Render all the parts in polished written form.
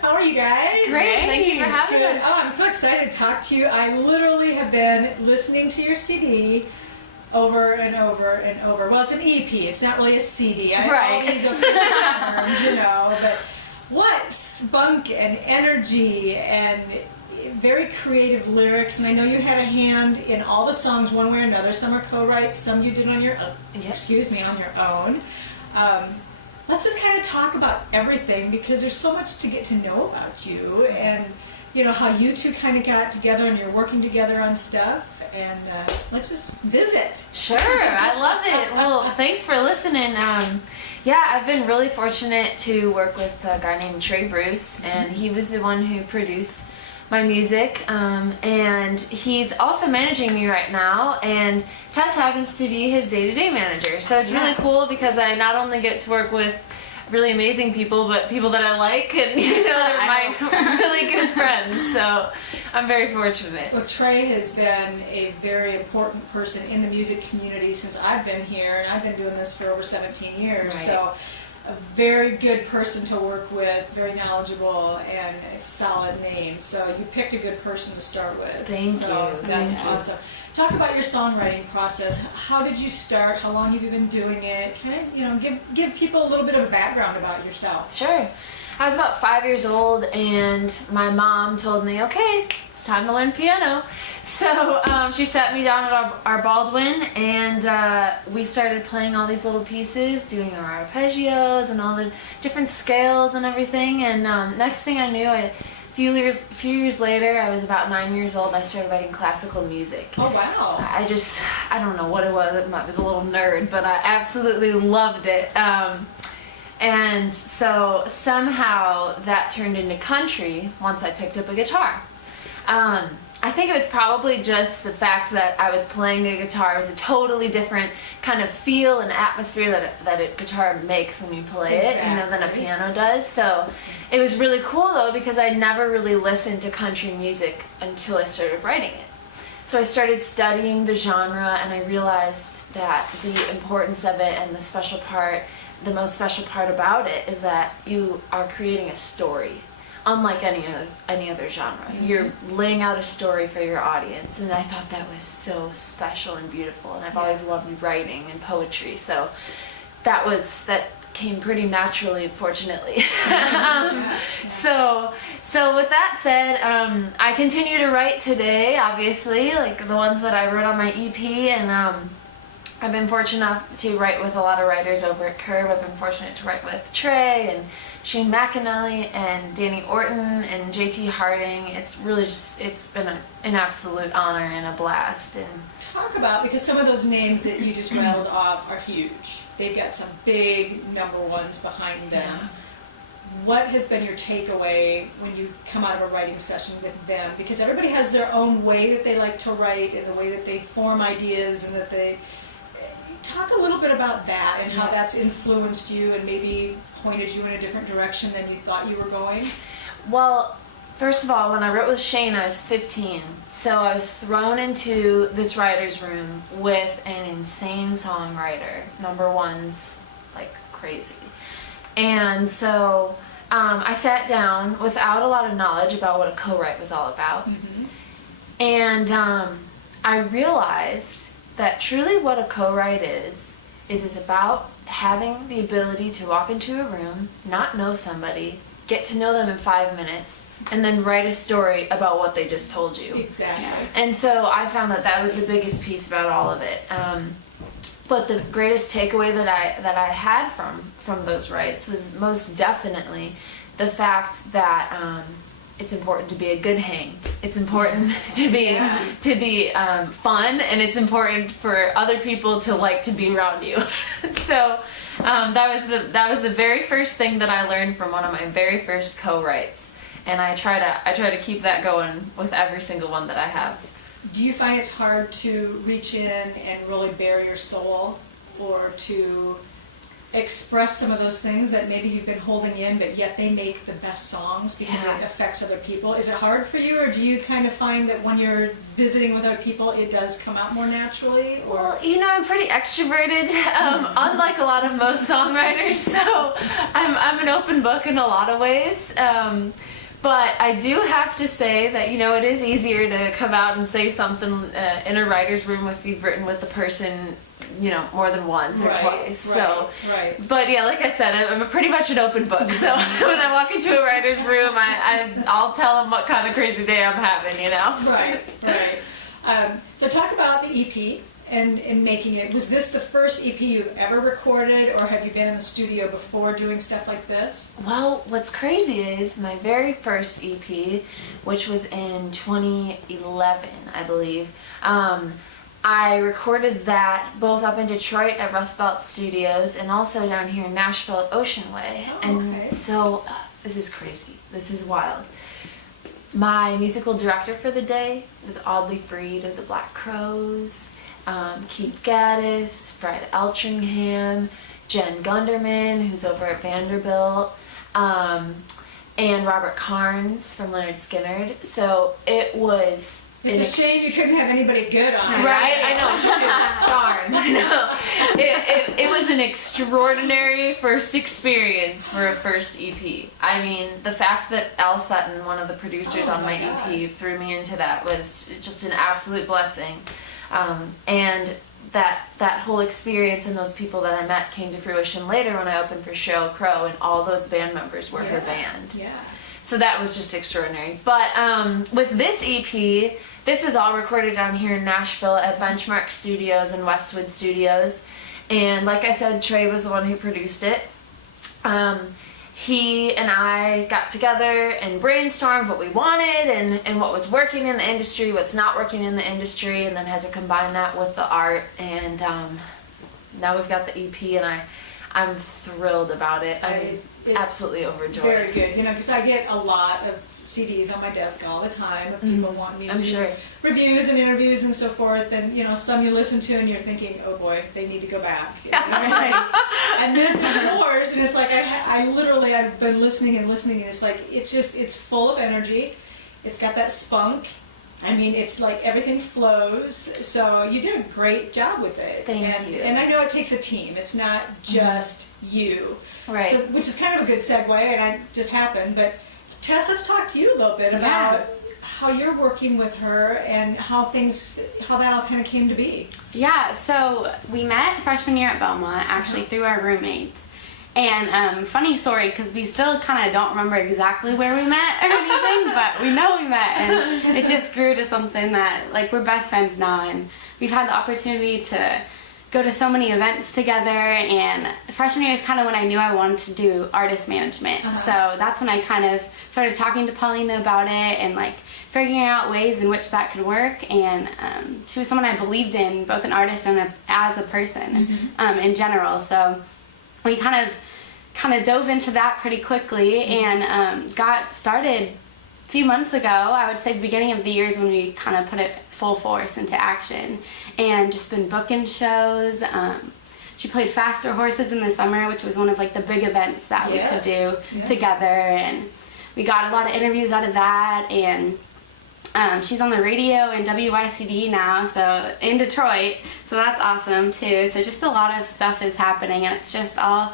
How are you guys? Great, thank you for having us. Oh, I'm so excited to talk to you. I literally have been listening to your CD over and over and over. Well, it's an EP. It's not really a CD. Right. All these are terms, you know. But what spunk and energy and very creative lyrics. And I know you had a hand in all the songs one way or another. Some are co-writes, some you did on your on your own. Let's just kind of talk about everything because there's so much to get to know about you and you know how you two kind of got together and you're working together on stuff and let's just visit. Sure, I love it. Well, thanks for listening. Yeah, I've been really fortunate to work with a guy named Trey Bruce, and he was the one who produced my music, and he's also managing me right now, and Tess happens to be his day-to-day manager. So it's really cool because I not only get to work with really amazing people, but people that I like, and you know, they're my really good friends. So I'm very fortunate. Well, Trey has been a very important person in the music community since I've been here, and I've been doing this for over 17 years. Right. So a very good person to work with, very knowledgeable, and a solid name. So you picked a good person to start with. Thank so you. That's Thank awesome. Talk about your songwriting process. How did you start? How long have you been doing it? Kind of, you know, give people a little bit of a background about yourself. Sure. I was about 5 years old, and my mom told me, okay, it's time to learn piano. So she sat me down at our Baldwin, and we started playing all these little pieces, doing our arpeggios and all the different scales and everything. And next thing I knew, a few years later, I was about 9 years old, I started writing classical music. Oh, wow. I don't know what it was. I was a little nerd, but I absolutely loved it. And so somehow that turned into country once I picked up a guitar. I think it was probably just the fact that I was playing a guitar. It was a totally different kind of feel and atmosphere that a guitar makes when you play it, you know, than a piano does. So it was really cool though because I never really listened to country music until I started writing it. So I started studying the genre, and I realized that the importance of it and the most special part about it is that you are creating a story. Unlike any other genre, you're laying out a story for your audience, and I thought that was so special and beautiful. And I've always loved writing and poetry, so that came pretty naturally, fortunately. So with that said, I continue to write today, obviously, like the ones that I wrote on my EP, and I've been fortunate enough to write with a lot of writers over at Curb. I've been fortunate to write with Trey and Shane McAnally and Danny Orton and JT Harding. It's really it's been an absolute honor and a blast. And talk about, because some of those names that you just rattled off are huge. They've got some big number ones behind them. Yeah. What has been your takeaway when you come out of a writing session with them? Because everybody has their own way that they like to write and the way that they form ideas and that they... Talk a little bit about that and how that's influenced you and maybe pointed you in a different direction than you thought you were going. Well, first of all, when I wrote with Shane, I was 15. So I was thrown into this writer's room with an insane songwriter. Number one's like crazy. And so I sat down without a lot of knowledge about what a co-write was all about. Mm-hmm. And I realized that truly what a co-write is about having the ability to walk into a room, not know somebody, get to know them in 5 minutes, and then write a story about what they just told you. Exactly. And so I found that was the biggest piece about all of it. But the greatest takeaway that I had from those writes was most definitely the fact that it's important to be a good hang. It's important to be fun, and it's important for other people to like to be around you. So that was the very first thing that I learned from one of my very first co-writes, and I try to keep that going with every single one that I have. Do you find it's hard to reach in and really bare your soul, or to express some of those things that maybe you've been holding in, but yet they make the best songs because it affects other people? Is it hard for you, or do you kind of find that when you're visiting with other people, it does come out more naturally? Or? Well, I'm pretty extroverted, unlike a lot of most songwriters, so I'm an open book in a lot of ways. But I do have to say that, it is easier to come out and say something in a writer's room if you've written with the person, more than once or twice. Right. But yeah, like I said, I'm pretty much an open book. So when I walk into a writer's room, I'll tell them what kind of crazy day I'm having, Right. So talk about the EP and making it. Was this the first EP you've ever recorded, or have you been in the studio before doing stuff like this? Well, what's crazy is my very first EP, which was in 2011, I believe, I recorded that both up in Detroit at Rust Belt Studios and also down here in Nashville at Ocean Way. And so, this is crazy. This is wild. My musical director for the day was Audley Freed of the Black Crowes, Keith Gaddis, Fred Eltringham, Jen Gunderman, who's over at Vanderbilt, and Robert Carnes from Leonard Skinner. So it was... It's a shame you couldn't have anybody good on it. Right? I know. Shoot. Darn. I know. It was an extraordinary first experience for a first EP. I mean, the fact that Al Sutton, one of the producers on my EP, threw me into that was just an absolute blessing. And that whole experience and those people that I met came to fruition later when I opened for Sheryl Crow, and all those band members were her band. Yeah. So that was just extraordinary. But with this EP, this was all recorded down here in Nashville at Benchmark Studios and Westwood Studios. And like I said, Trey was the one who produced it. He and I got together and brainstormed what we wanted and what was working in the industry, what's not working in the industry, and then had to combine that with the art. And now we've got the EP, and I'm thrilled about it. I'm absolutely overjoyed. Very good, because I get a lot of CDs on my desk all the time of people wanting me to do reviews and interviews and so forth, and some you listen to and you're thinking, oh boy, they need to go back. And then there's yours, and it's like I've been listening and it's like it's full of energy. It's got that spunk. I mean, it's like everything flows, so you did a great job with it. Thank you. And I know it takes a team. It's not just you. Right. So, which is kind of a good segue, and I just happened. But Tess, let's talk to you a little bit about how you're working with her and how that all kind of came to be. Yeah, so we met freshman year at Belmont, actually through our roommates. And funny story, because we still kind of don't remember exactly where we met or anything, but we know we met, and it just grew to something that, like, we're best friends now, and we've had the opportunity to go to so many events together, and freshman year is kind of when I knew I wanted to do artist management. So that's when I kind of started talking to Paulina about it and, like, figuring out ways in which that could work, and she was someone I believed in, both an artist and as a person in general. So we kind of dove into that pretty quickly and got started a few months ago. I would say the beginning of the year is when we kind of put it full force into action, and just been booking shows. She played Faster Horses in the summer, which was one of, like, the big events that we could do together, and we got a lot of interviews out of that, and she's on the radio in WYCD now, so in Detroit, so that's awesome too. So just a lot of stuff is happening, and it's just all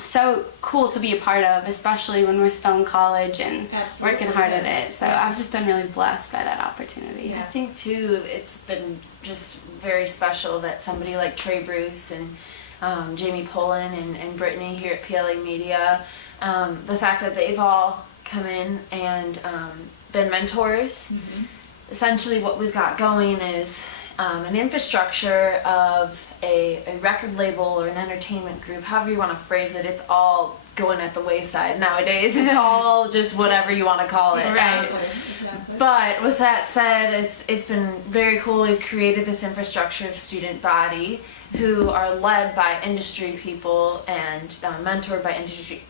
so cool to be a part of, especially when we're still in college and working hard at it. So I've just been really blessed by that opportunity. I think too, it's been just very special that somebody like Trey Bruce and Jamie Pollin and Brittany here at PLA Media, the fact that they've all come in and been mentors. Essentially what we've got going is an infrastructure of a record label or an entertainment group, however you want to phrase it. It's all going at the wayside nowadays. It's all just whatever you want to call it. Exactly. But with that said, it's been very cool. We've created this infrastructure of student body who are led by industry people and mentored by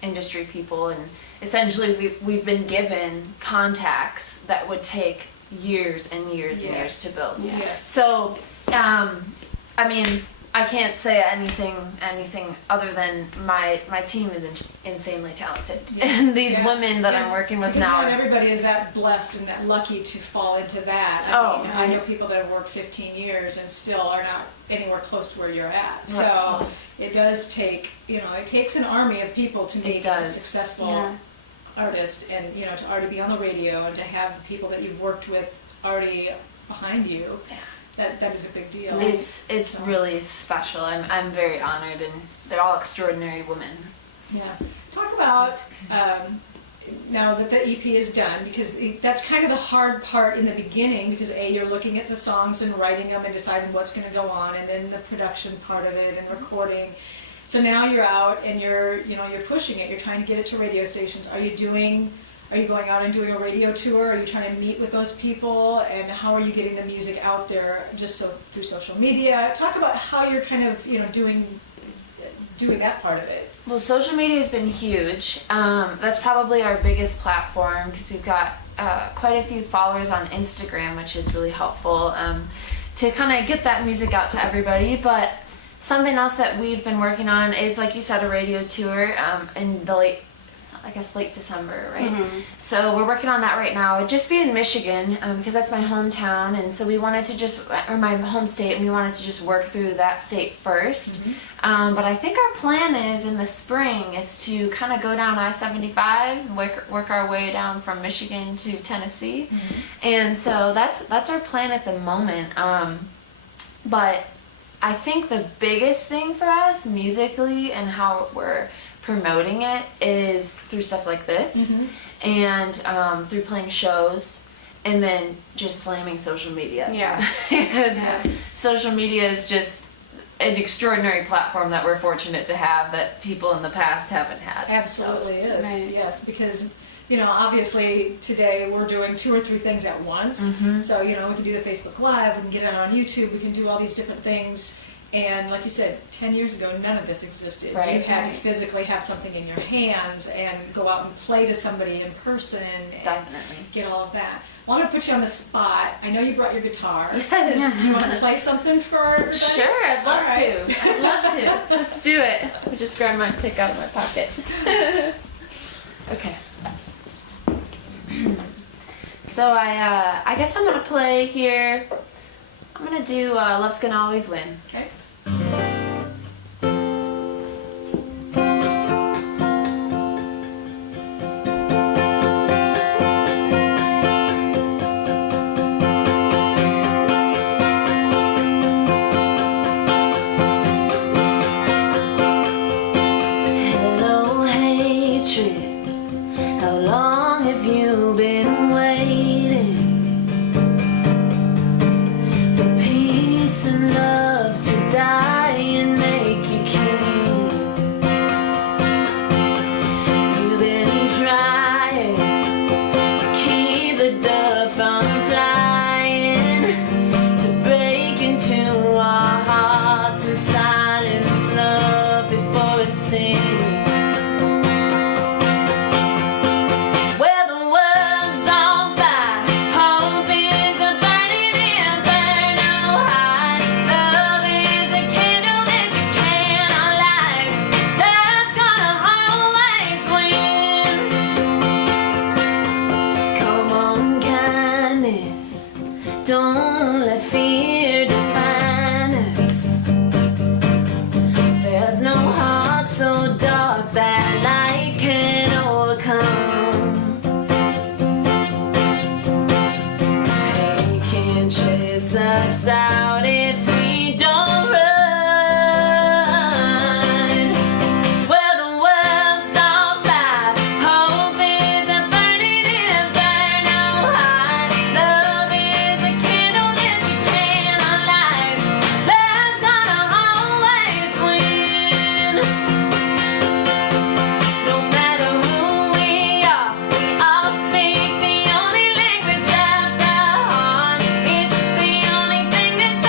industry people, and essentially we've been given contacts that would take years and years and years to build. So, I mean, I can't say anything other than my team is insanely talented. Yeah. And these Yeah. women that I'm working with Because now. not everybody is that blessed and that lucky to fall into that. Oh, I know people that have worked 15 years and still are not anywhere close to where you're at. So it does take, it takes an army of people to make a successful artist, and to already be on the radio and to have the people that you've worked with already behind you. Yeah. That is a big deal. It's really special. I'm very honored, and they're all extraordinary women. Yeah. Talk about now that the EP is done, because that's kind of the hard part in the beginning, because you're looking at the songs and writing them and deciding what's going to go on, and then the production part of it and recording. So now you're out and you're pushing it. You're trying to get it to radio stations. Are you going out and doing a radio tour? Are you trying to meet with those people? And how are you getting the music out there, just through social media? Talk about how you're kind of, doing that part of it. Well, social media has been huge. That's probably our biggest platform, because we've got quite a few followers on Instagram, which is really helpful to kind of get that music out to everybody. But something else that we've been working on is, like you said, a radio tour in the late December, right? Mm-hmm. So we're working on that right now. It'd just be in Michigan, because that's my hometown, and so we wanted to or my home state, and we wanted to just work through that state first. Mm-hmm. But I think our plan is in the spring is to kind of go down I-75, work our way down from Michigan to Tennessee. Mm-hmm. And so that's our plan at the moment. But I think the biggest thing for us musically and how we're promoting it is through stuff like this. Mm-hmm. And through playing shows, and then just slamming social media. Yeah. Social media is just an extraordinary platform that we're fortunate to have that people in the past haven't had. Absolutely is. Right. Yes, because obviously today we're doing 2 or 3 things at once. Mm-hmm. So we can do the Facebook Live, we can get it on YouTube, we can do all these different things. And like you said, 10 years ago, none of this existed. Right. You had to physically have something in your hands and go out and play to somebody in person and get all of that. I want to put you on the spot. I know you brought your guitar. Yes. Do you want to play something for everybody? Sure, I'd love to. I'd love to. Let's do it. I just grabbed my pick out of my pocket. Okay. So I guess I'm going to play here. I'm going to do Love's Gonna Always Win. Okay. Hello, hatred. How long have you been waiting for peace and love to die and make you king? You've been trying to keep the dove from flying, to break into our hearts and silence love before it sings. Don't let fear define us. There's no heart so dark that light can overcome. They can't chase us out if we don't run. Well, the world's on fire. Hope is a burning inferno high. Love is a candle that you cannot light. Love's gonna always win. No matter who we all speak the only language of the heart. It's the only thing that's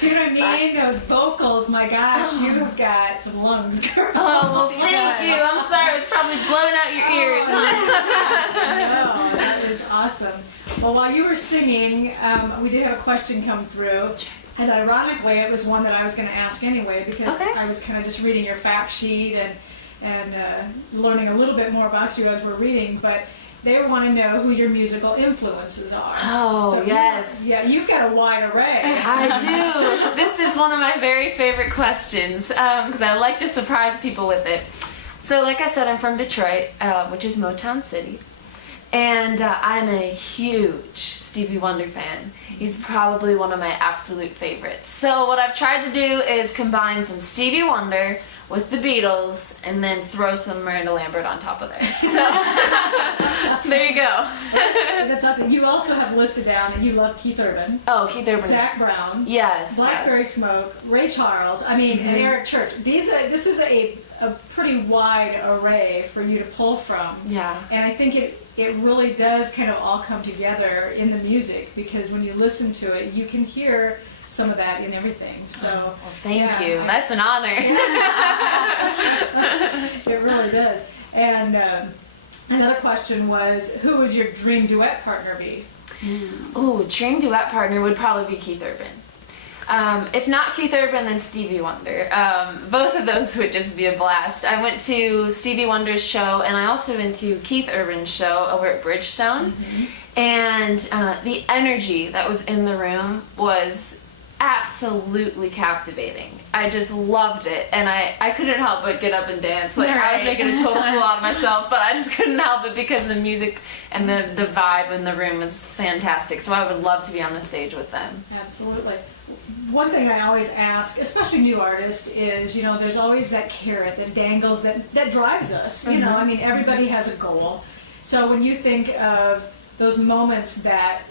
See what I mean? Those vocals, my gosh, you have got some lungs, girl. Oh, well, thank you. I'm sorry. It's probably blowing out your ears. No, that is awesome. Well, while you were singing, we did have a question come through. And ironically, it was one that I was going to ask anyway, because I was kind of just reading your fact sheet and learning a little bit more about you as we're reading. But they want to know who your musical influences are. Oh, so yes. You've got a wide array. I do. This is one of my very favorite questions because I like to surprise people with it. So like I said, I'm from Detroit, which is Motown City. And I'm a huge Stevie Wonder fan. He's probably one of my absolute favorites. So what I've tried to do is combine some Stevie Wonder with the Beatles and then throw some Miranda Lambert on top of there. So there you go. That's awesome. You also have listed down that you love Keith Urban. Oh, Keith Urban. Zach Brown. Yes. Blackberry Smoke, Ray Charles, and Eric Church. This is a pretty wide array for you to pull from. Yeah. And I think it really does kind of all come together in the music, because when you listen to it, you can hear some of that in everything. So, well, thank you. That's an honor. It really does. And another question was, who would your dream duet partner be? Ooh, dream duet partner would probably be Keith Urban. If not Keith Urban, then Stevie Wonder. Both of those would just be a blast. I went to Stevie Wonder's show, and I also went to Keith Urban's show over at Bridgestone. And the energy that was in the room was absolutely captivating. I just loved it, and I couldn't help but get up and dance. Like, I was making a total fool out of myself, but I just couldn't help it because the music and the vibe in the room was fantastic. So I would love to be on the stage with them. Absolutely. One thing I always ask, especially new artists, is, there's always that carrot that dangles that drives us. I mean, everybody has a goal. So when you think of those moments that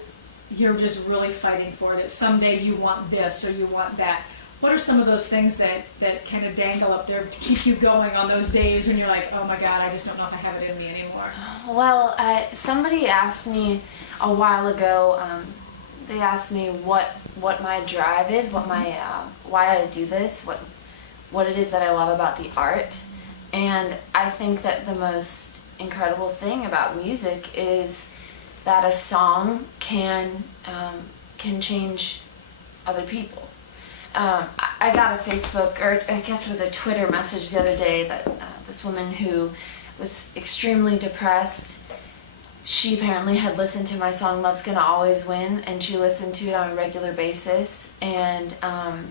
you're just really fighting for, that someday you want this or you want that, what are some of those things that kind of dangle up there to keep you going on those days when you're like, oh my God, I just don't know if I have it in me anymore? Well, somebody asked me a while ago, they asked me what my drive is, what my why I do this, what it is that I love about the art. And I think that the most incredible thing about music is that a song can change other people. I got a Facebook, or I guess it was a Twitter message the other day that this woman who was extremely depressed, she apparently had listened to my song Love's Gonna Always Win, and she listened to it on a regular basis, and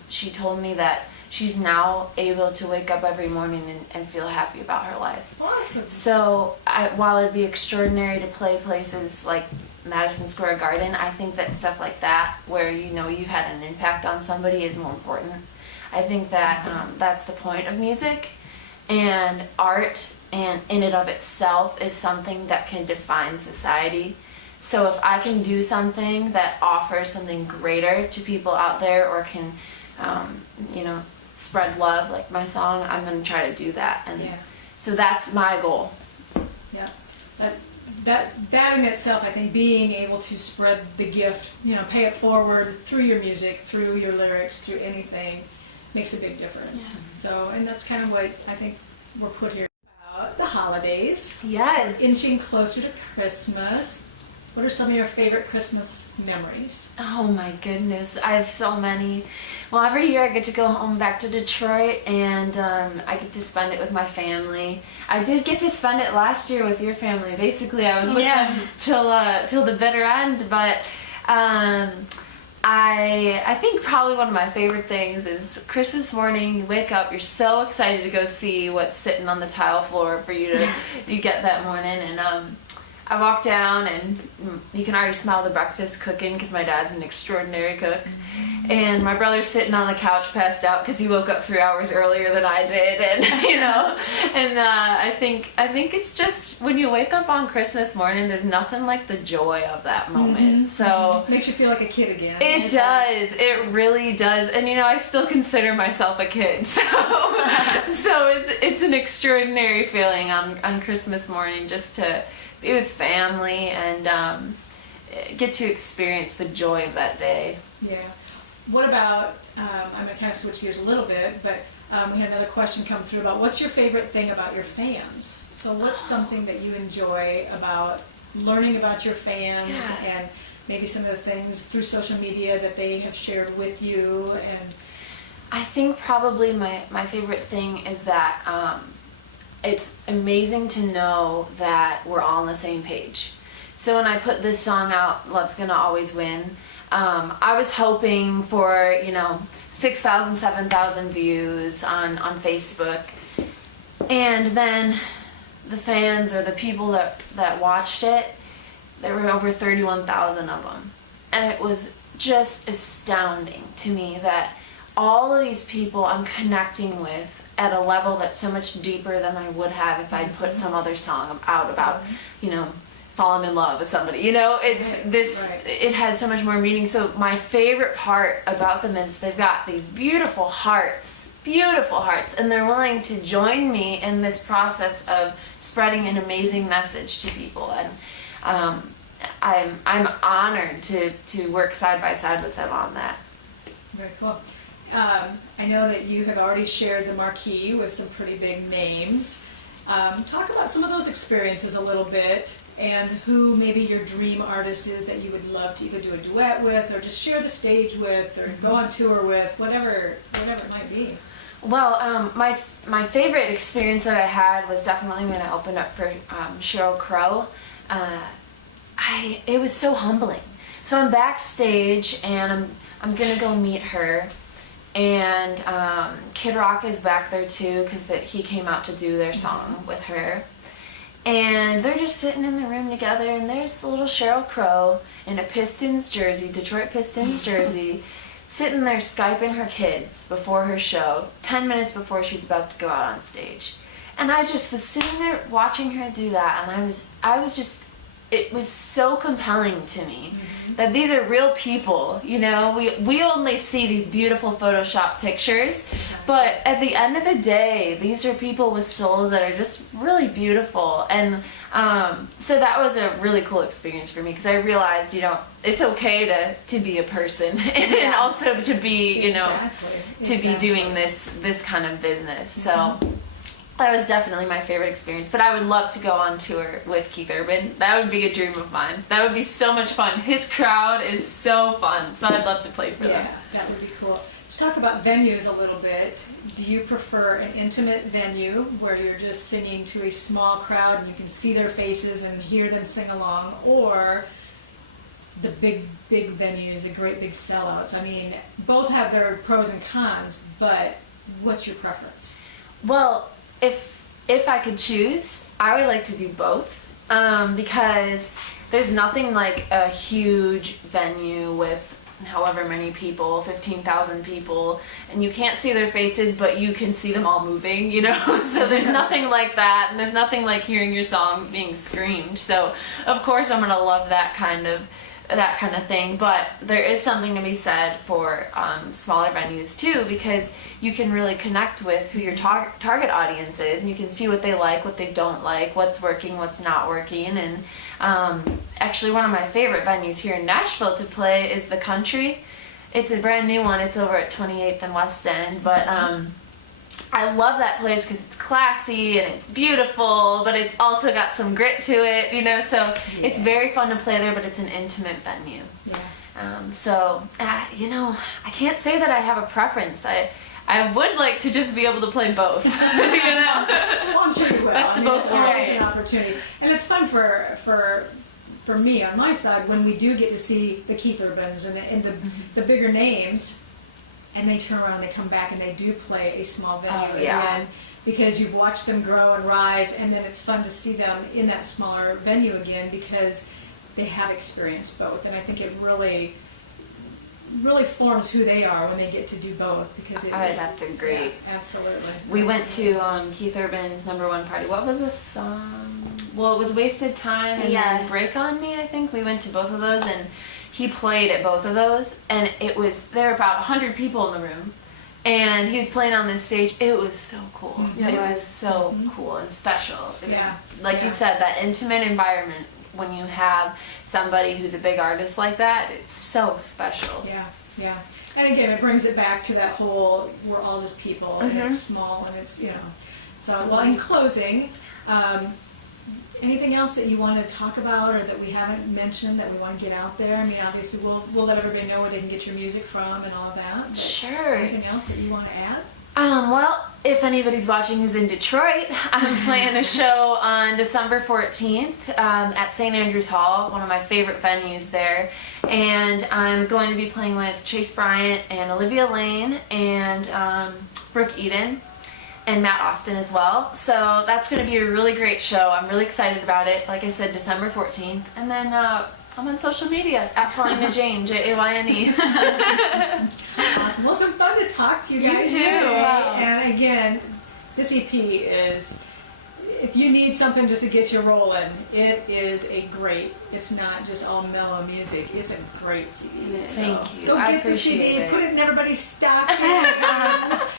she told me that she's now able to wake up every morning and feel happy about her life. Awesome. So while it'd be extraordinary to play places like Madison Square Garden, I think that stuff like that, where you had an impact on somebody, is more important. I think that that's the point of music, and art and in and of itself is something that can define society. So if I can do something that offers something greater to people out there, or can spread love like my song, I'm going to try to do that. And so that's my goal. Yeah. That in itself, I think, being able to spread the gift, pay it forward through your music, through your lyrics, through anything, makes a big difference. Yeah. So, and that's kind of what I think we're put here about the holidays. Yes. Inching closer to Christmas. What are some of your favorite Christmas memories? Oh my goodness, I have so many. Well, every year I get to go home back to Detroit, and I get to spend it with my family. I did get to spend it last year with your family. Basically, I was with them till the bitter end, but I think probably one of my favorite things is Christmas morning. You wake up, you're so excited to go see what's sitting on the tile floor for you to get that morning, and I walk down, and you can already smell the breakfast cooking because my dad's an extraordinary cook. And my brother's sitting on the couch passed out because he woke up 3 hours earlier than I did, and I think it's just when you wake up on Christmas morning, there's nothing like the joy of that moment. So makes you feel like a kid again. It does. It really does. And I still consider myself a kid. So it's an extraordinary feeling on Christmas morning, just to be with family and get to experience the joy of that day. Yeah. what about, I'm going to kind of switch gears a little bit, but we had another question come through about what's your favorite thing about your fans? So what's something that you enjoy about learning about your fans and maybe some of the things through social media that they have shared with you? And I think probably my favorite thing is that it's amazing to know that we're all on the same page. So when I put this song out, Love's Gonna Always Win, I was hoping for, 6,000, 7,000 views on Facebook. And then the fans or the people that watched it, there were over 31,000 of them. And it was just astounding to me that all of these people I'm connecting with at a level that's so much deeper than I would have if I'd put some other song out about, falling in love with somebody. It has so much more meaning. So my favorite part about them is they've got these beautiful hearts, and they're willing to join me in this process of spreading an amazing message to people. And I'm honored to work side by side with them on that. very cool. I know that you have already shared the marquee with some pretty big names. Talk about some of those experiences a little bit, and who maybe your dream artist is that you would love to either do a duet with, or just share the stage with, or go on tour with, whatever it might be. Well, my favorite experience that I had was definitely when I opened up for Sheryl Crow. It was so humbling. So I'm backstage and I'm gonna go meet her, and Kid Rock is back there too because he came out to do their song with her. And they're just sitting in the room together, and there's the little Sheryl Crow in a Pistons jersey, Detroit Pistons jersey, sitting there Skyping her kids before her show, 10 minutes before she's about to go out on stage. And I just was sitting there watching her do that, and I was just, it was so compelling to me that these are real people, we only see these beautiful Photoshop pictures, but at the end of the day, these are people with souls that are just really beautiful. And so that was a really cool experience for me, because I realized, it's okay to be a person and also to be, to be doing this kind of business. So that was definitely my favorite experience. But I would love to go on tour with Keith Urban. That would be a dream of mine. That would be so much fun. His crowd is so fun, so I'd love to play for them. Yeah, that would be cool. Let's talk about venues a little bit. Do you prefer an intimate venue where you're just singing to a small crowd and you can see their faces and hear them sing along, or the big venues, the great big sellouts? I mean, both have their pros and cons, but what's your preference? Well, if I could choose, I would like to do both, because there's nothing like a huge venue with however many people, 15,000 people, and you can't see their faces, but you can see them all moving, so there's nothing like that, and there's nothing like hearing your songs being screamed. So of course I'm gonna love that kind of thing, but there is something to be said for smaller venues too, because you can really connect with who your target audience is, and you can see what they like, what they don't like, what's working, what's not working. And actually one of my favorite venues here in Nashville to play is the Country. It's a brand new one. It's over at 28th and West End, but I love that place because it's classy and it's beautiful, but it's also got some grit to it, so it's very fun to play there, but it's an intimate venue. I can't say that I have a preference. I would like to just be able to play both. Well, I'm sure you will. Best of both worlds. worlds. An opportunity, and it's fun for me on my side when we do get to see the Keith Urbans and the bigger names. And they turn around, they come back, and they do play a small venue again, because you've watched them grow and rise, and then it's fun to see them in that smaller venue again because they have experienced both. And I think it really forms who they are when they get to do both. Because I would have to agree. Yeah, absolutely. We went to Keith Urban's #1 party. What was the song? Well, it was Wasted Time and then Break On Me, I think. We went to both of those, and he played at both of those, and there were about 100 people in the room, and he was playing on this stage. It was so cool. It was so cool and special. It was, like you said, that intimate environment when you have somebody who's a big artist like that, it's so special. Yeah. Yeah. And again, it brings it back to that whole, we're all just people, and it's small, and it's, So, well, in closing, anything else that you want to talk about or that we haven't mentioned that we want to get out there? I mean, obviously, we'll let everybody know where they can get your music from and all of that. But Sure. Anything else that you want to add? Well, if anybody's watching who's in Detroit, I'm playing a show on December 14th at St. Andrews Hall, one of my favorite venues there. And I'm going to be playing with Chase Bryant and Olivia Lane and Brooke Eden and Matt Austin as well. So that's going to be a really great show. I'm really excited about it. Like I said, December 14th. And then I'm on social media at Paulina Jayne, Jayne. Awesome. Well, it's been fun to talk to you You guys too. today. Wow. And again, this EP is, if you need something just to get you rolling, it's not just all mellow music. It's a great CD. Thank you. Go I get the CD, appreciate it. put it in everybody's stocking.